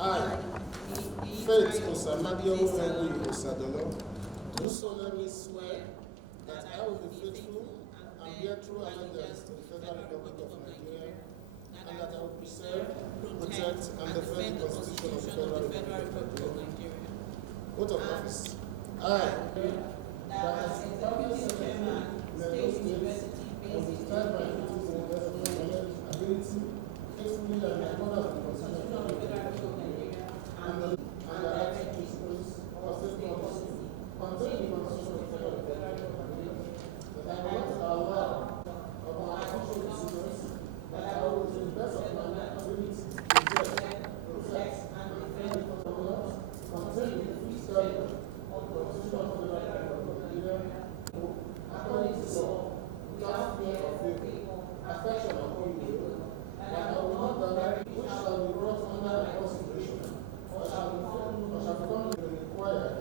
I, Faith Osamadio Wendy Osadolo, do solemnly swear that I will be faithful and bear true allegiance to the Federal Republic of Nigeria, and that I will preserve, protect, and defend the Constitution of the Federal Republic of Nigeria. Oath of office. I, that as a deputy chairman, State University, will discharge my duties to the best of my knowledge, ability, faithfully, and in accordance with the Constitution of the Federal Republic of Nigeria, and the right principles of state policy contained in the Constitution of the Federal Republic of Nigeria, that I will not allow of my official decisions, that I will, to the best of my ability, preserve, protect, and defend the laws contained in the free schedule of the Constitution of the Federal Republic of Nigeria, according to law, without fear of favor, affection, or evil, and that I will not direct which shall be brought under my consideration, or shall become required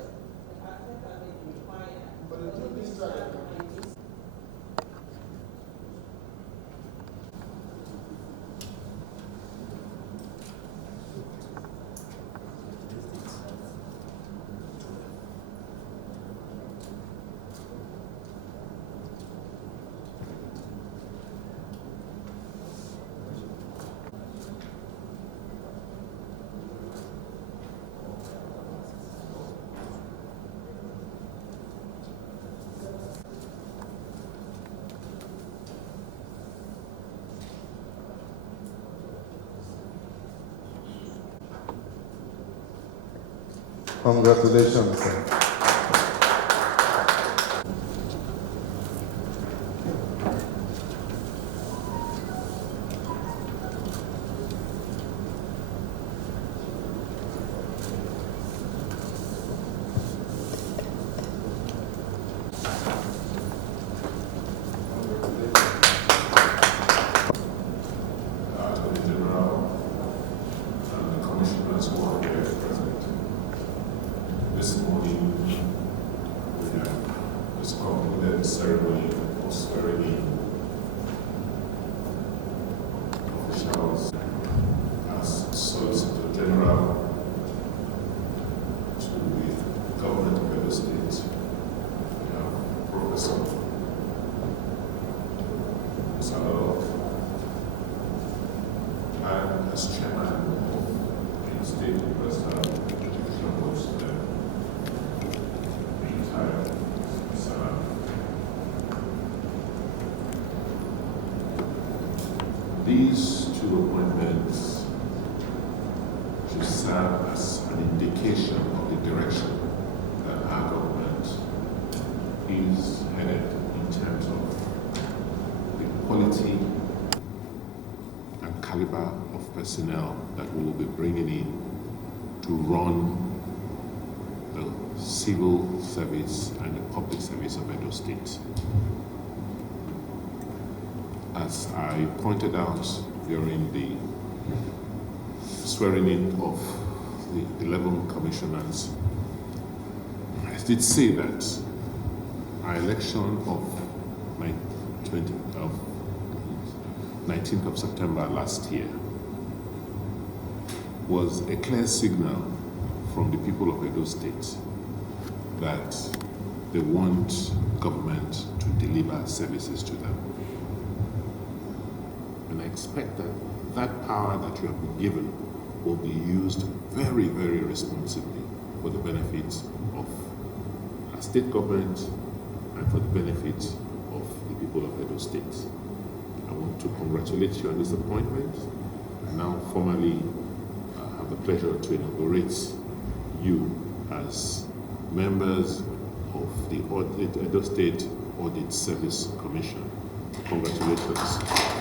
for the due discharge of my duties. Congratulations, sir. This morning, we have this concluded ceremony of swearing officials as Solicitor General to the government of Edo State. We have Professor Osadolo, and as chairman of the State University These two appointments should serve as an indication of the direction that our government is headed in terms of the quality and caliber of personnel that we will be bringing in to run the civil service and the public service of Edo State. As I pointed out during the swearing in of the 11 commissioners, I did say that our election of 19th of September last year was a clear signal from the people of Edo State that they want government to deliver services to them. And I expect that that power that you have been given will be used very, very responsibly for the benefit of our state government and for the benefit of the people of Edo State. I want to congratulate you on this appointment and now formally have the pleasure to inaugurate you as members of the Edo State Audit Service Commission. Congratulations.